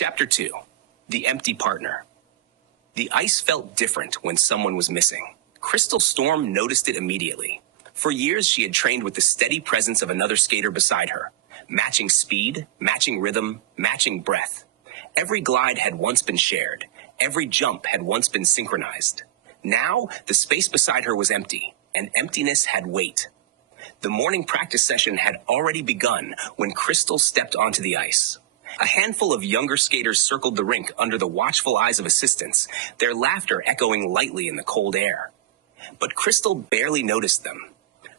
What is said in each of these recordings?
Chapter 2. The Empty Partner. The ice felt different when someone was missing. Crystal Storm noticed it immediately. For years, she had trained with the steady presence of another skater beside her, matching speed, matching rhythm, matching breath. Every glide had once been shared. Every jump had once been synchronized. Now, the space beside her was empty, and emptiness had weight. The morning practice session had already begun when Crystal stepped onto the ice. A handful of younger skaters circled the rink under the watchful eyes of assistants, their laughter echoing lightly in the cold air. But Crystal barely noticed them.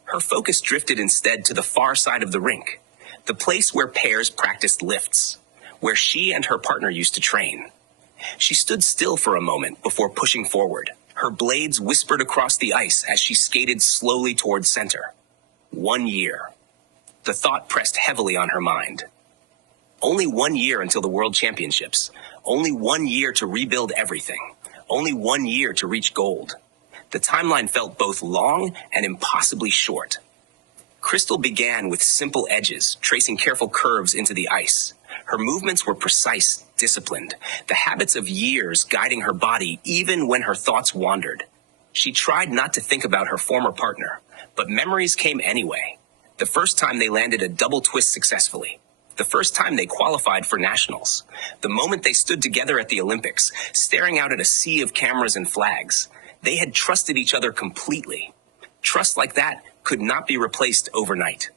Her focus drifted instead to the far side of the rink, the place where pairs practiced lifts, where she and her partner used to train. She stood still for a moment before pushing forward. Her blades whispered across the ice as she skated slowly towards center. 1 year. The thought pressed heavily on her mind. Only 1 year until the World Championships. Only 1 year to rebuild everything. Only 1 year to reach gold. The timeline felt both long and impossibly short. Crystal began with simple edges, tracing careful curves into the ice. Her movements were precise, disciplined, the habits of years guiding her body even when her thoughts wandered. She tried not to think about her former partner, but memories came anyway. The first time they landed a double twist successfully. The first time they qualified for nationals. The moment they stood together at the Olympics, staring out at a sea of cameras and flags. They had trusted each other completely. Trust like that could not be replaced overnight.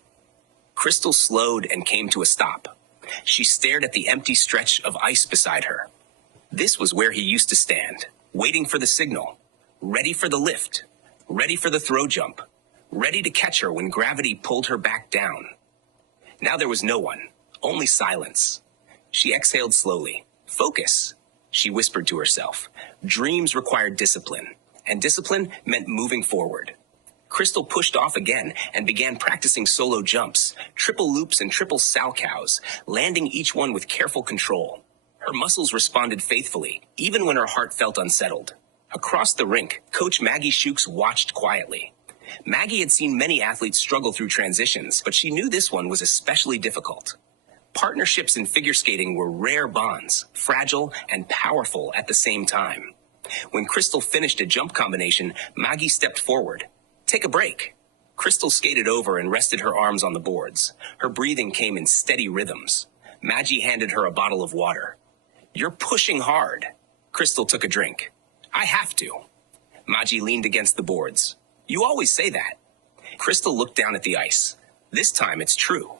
Crystal slowed and came to a stop. She stared at the empty stretch of ice beside her. This was where he used to stand, waiting for the signal, ready for the lift, ready for the throw jump, ready to catch her when gravity pulled her back down. Now there was no one, only silence. She exhaled slowly. Focus, she whispered to herself. Dreams required discipline, and discipline meant moving forward. Crystal pushed off again and began practicing solo jumps, triple loops and triple salchows, landing each one with careful control. Her muscles responded faithfully, even when her heart felt unsettled. Across the rink, Coach Maggie Shooks watched quietly. Maggie had seen many athletes struggle through transitions, but she knew this one was especially difficult. Partnerships in figure skating were rare bonds, fragile and powerful at the same time. When Crystal finished a jump combination, Maggie stepped forward. Take a break. Crystal skated over and rested her arms on the boards. Her breathing came in steady rhythms. Maggie handed her a bottle of water. You're pushing hard. Crystal took a drink. I have to. Maggie leaned against the boards. You always say that. Crystal looked down at the ice. This time it's true.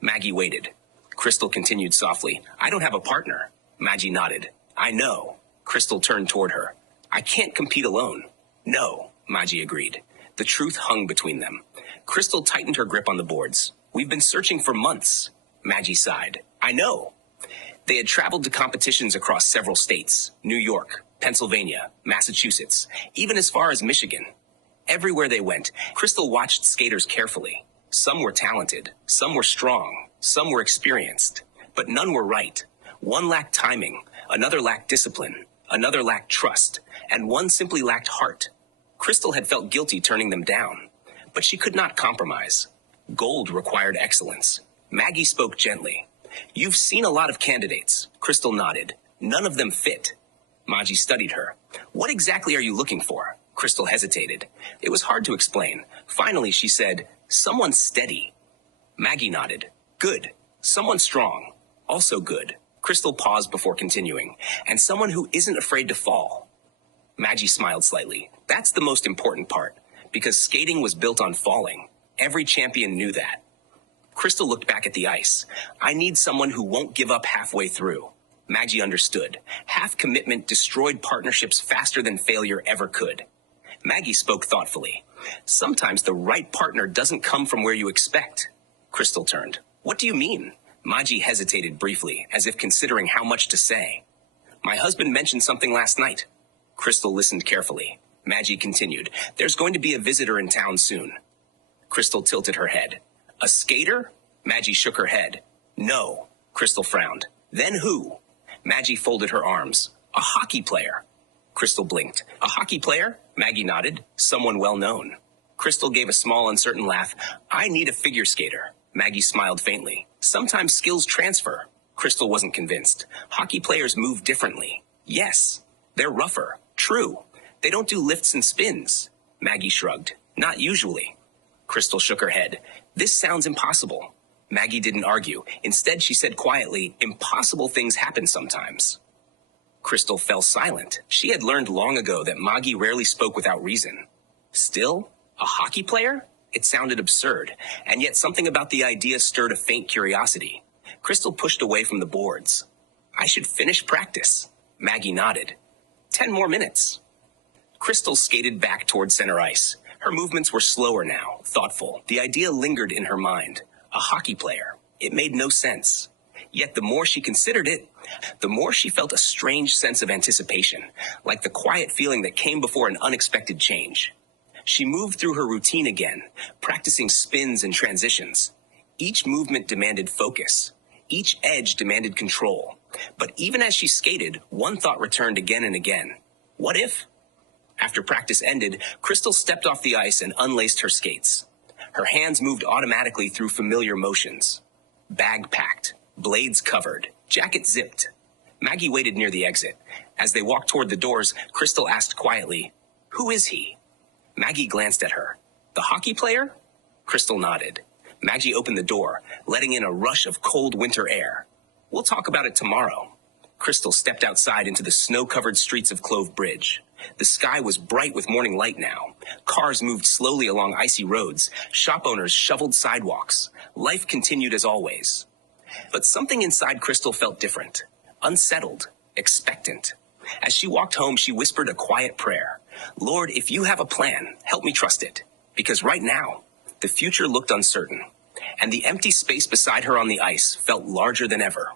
Maggie waited. Crystal continued softly. I don't have a partner. Maggie nodded. I know. Crystal turned toward her. I can't compete alone. No, Maggie agreed. The truth hung between them. Crystal tightened her grip on the boards. We've been searching for months. Maggie sighed. I know. They had traveled to competitions across several states. New York, Pennsylvania, Massachusetts, even as far as Michigan. Everywhere they went, Crystal watched skaters carefully. Some were talented, some were strong, some were experienced, but none were right. One lacked timing, another lacked discipline, another lacked trust, and one simply lacked heart. Crystal had felt guilty turning them down, but she could not compromise. Gold required excellence. Maggie spoke gently. You've seen a lot of candidates. Crystal nodded. None of them fit. Maggie studied her. What exactly are you looking for? Crystal hesitated. It was hard to explain. Finally, she said, someone steady. Maggie nodded. Good. Someone strong. Also good. Crystal paused before continuing. And someone who isn't afraid to fall. Maggie smiled slightly. That's the most important part, because skating was built on falling. Every champion knew that. Crystal looked back at the ice. I need someone who won't give up halfway through. Maggie understood. Half commitment destroyed partnerships faster than failure ever could. Maggie spoke thoughtfully. Sometimes the right partner doesn't come from where you expect. Crystal turned. What do you mean? Maggie hesitated briefly, as if considering how much to say. My husband mentioned something last night. Crystal listened carefully. Maggie continued. There's going to be a visitor in town soon. Crystal tilted her head. A skater? Maggie shook her head. No. Crystal frowned. Then who? Maggie folded her arms. A hockey player. Crystal blinked. A hockey player? Maggie nodded. Someone well known. Crystal gave a small, uncertain laugh. I need a figure skater. Maggie smiled faintly. Sometimes skills transfer. Crystal wasn't convinced. Hockey players move differently. Yes, they're rougher. True. They don't do lifts and spins. Maggie shrugged. Not usually. Crystal shook her head. This sounds impossible. Maggie didn't argue. Instead, she said quietly, impossible things happen sometimes. Crystal fell silent. She had learned long ago that Maggie rarely spoke without reason. Still, a hockey player? It sounded absurd, and yet something about the idea stirred a faint curiosity. Crystal pushed away from the boards. I should finish practice. Maggie nodded. 10 more minutes. Crystal skated back toward center ice. Her movements were slower now, thoughtful. The idea lingered in her mind. A hockey player. It made no sense. Yet the more she considered it, the more she felt a strange sense of anticipation, like the quiet feeling that came before an unexpected change. She moved through her routine again, practicing spins and transitions. Each movement demanded focus. Each edge demanded control. But even as she skated, one thought returned again and again. What if? After practice ended, Crystal stepped off the ice and unlaced her skates. Her hands moved automatically through familiar motions. Bag packed, blades covered, jacket zipped. Maggie waited near the exit. As they walked toward the doors, Crystal asked quietly, "Who is he?" Maggie glanced at her. "The hockey player?" Crystal nodded. Maggie opened the door, letting in a rush of cold winter air. "We'll talk about it tomorrow." Crystal stepped outside into the snow-covered streets of Clove Bridge. The sky was bright with morning light now. Cars moved slowly along icy roads. Shop owners shoveled sidewalks. Life continued as always. But something inside Crystal felt different. Unsettled. Expectant. As she walked home, she whispered a quiet prayer. "Lord, if you have a plan, help me trust it. Because right now, the future looked uncertain. And the empty space beside her on the ice felt larger than ever.